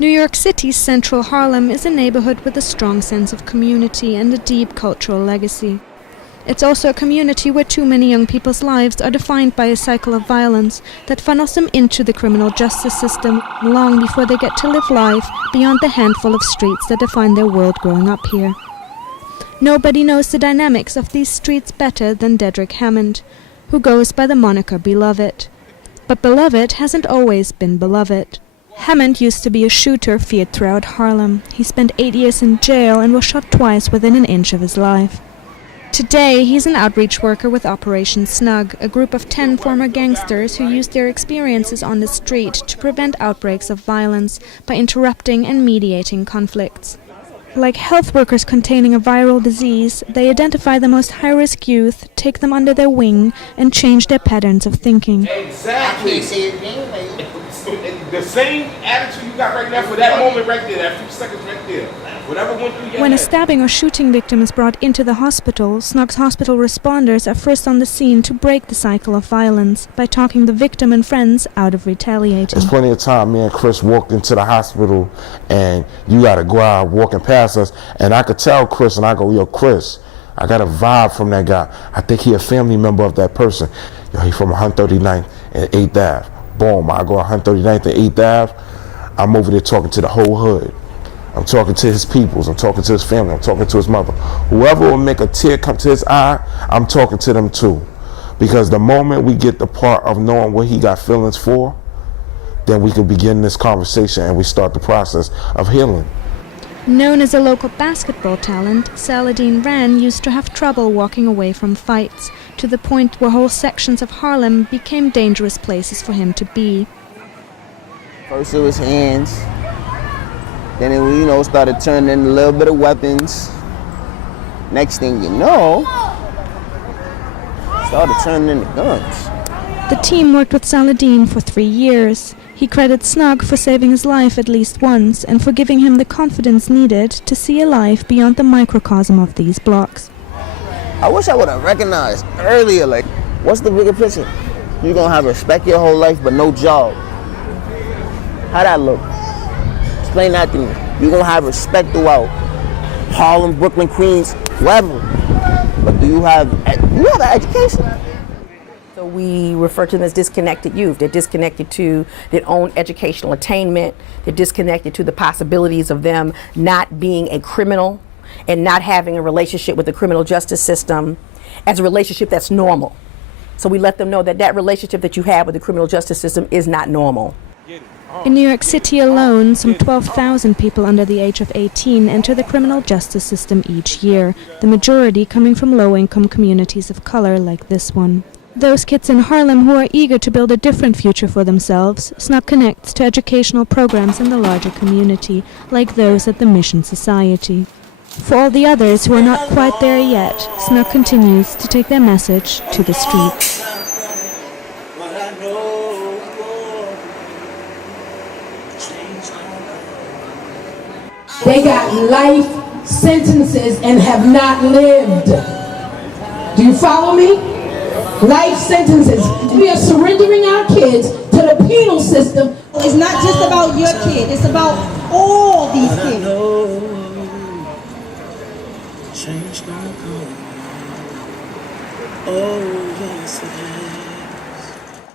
New York City's central Harlem is a neighborhood with a strong sense of community and a deep cultural legacy. It's also a community where too many young people's lives are defined by a cycle of violence that funnels them into the criminal justice system long before they get to live life beyond the handful of streets that define their world growing up here. Nobody knows the dynamics of these streets better than Dedrick Hammond, who goes by the moniker Beloved. But Beloved hasn't always been beloved. Hammond used to be a shooter feared throughout Harlem. He spent 8 years in jail and was shot twice within an inch of his life. Today, he's an outreach worker with Operation SNUG, a group of 10 former gangsters who used their experiences on the street to prevent outbreaks of violence by interrupting and mediating conflicts. Like health workers containing a viral disease, they identify the most high-risk youth, take them under their wing, and change their patterns of thinking. Exactly. The same attitude you got right now for that moment right there, that few seconds right there. Whatever went through your When a head. stabbing or shooting victim is brought into the hospital, SNUG's hospital responders are first on the scene to break the cycle of violence by talking the victim and friends out of retaliating. There's plenty of time me and Chris walked into the hospital and you gotta go out walking past us, and I could tell Chris, and I go, yo, Chris, I got a vibe from that guy. I think he a family member of that person. Yo, he from 139th and 8th Ave. Boom, I go 139th and 8th Ave. I'm over there talking to the whole hood. I'm talking to his peoples, I'm talking to his family, I'm talking to his mother. Whoever will make a tear come to his eye, I'm talking to them too. Because the moment we get the part of knowing what he got feelings for, then we can begin this conversation and we start the process of healing. Known as a local basketball talent, Saladin Ran used to have trouble walking away from fights, to the point where whole sections of Harlem became dangerous places for him to be. First it was hands, then it started turning into a little bit of weapons. Next thing you know, started turning into guns. The team worked with Saladin for 3 years. He credits SNUG for saving his life at least once and for giving him the confidence needed to see a life beyond the microcosm of these blocks. I wish I would have recognized earlier, like, what's the bigger picture? You're gonna have respect your whole life but no job. How that look? Explain that to me. You're gonna have respect throughout Harlem, Brooklyn, Queens, wherever. But do you have an education? So we refer to them as disconnected youth. They're disconnected to their own educational attainment. They're disconnected to the possibilities of them not being a criminal and not having a relationship with the criminal justice system as a relationship that's normal. So we let them know that that relationship that you have with the criminal justice system is not normal. In New York City alone, some 12,000 people under the age of 18 enter the criminal justice system each year, the majority coming from low-income communities of color like this one. Those kids in Harlem who are eager to build a different future for themselves, SNUG connects to educational programs in the larger community, like those at the Mission Society. For all the others who are not quite there yet, SNUG continues to take their message to the streets. They got life sentences and have not lived. Do you follow me? Life sentences. We are surrendering our kids to the penal system. It's not just about your kid, it's about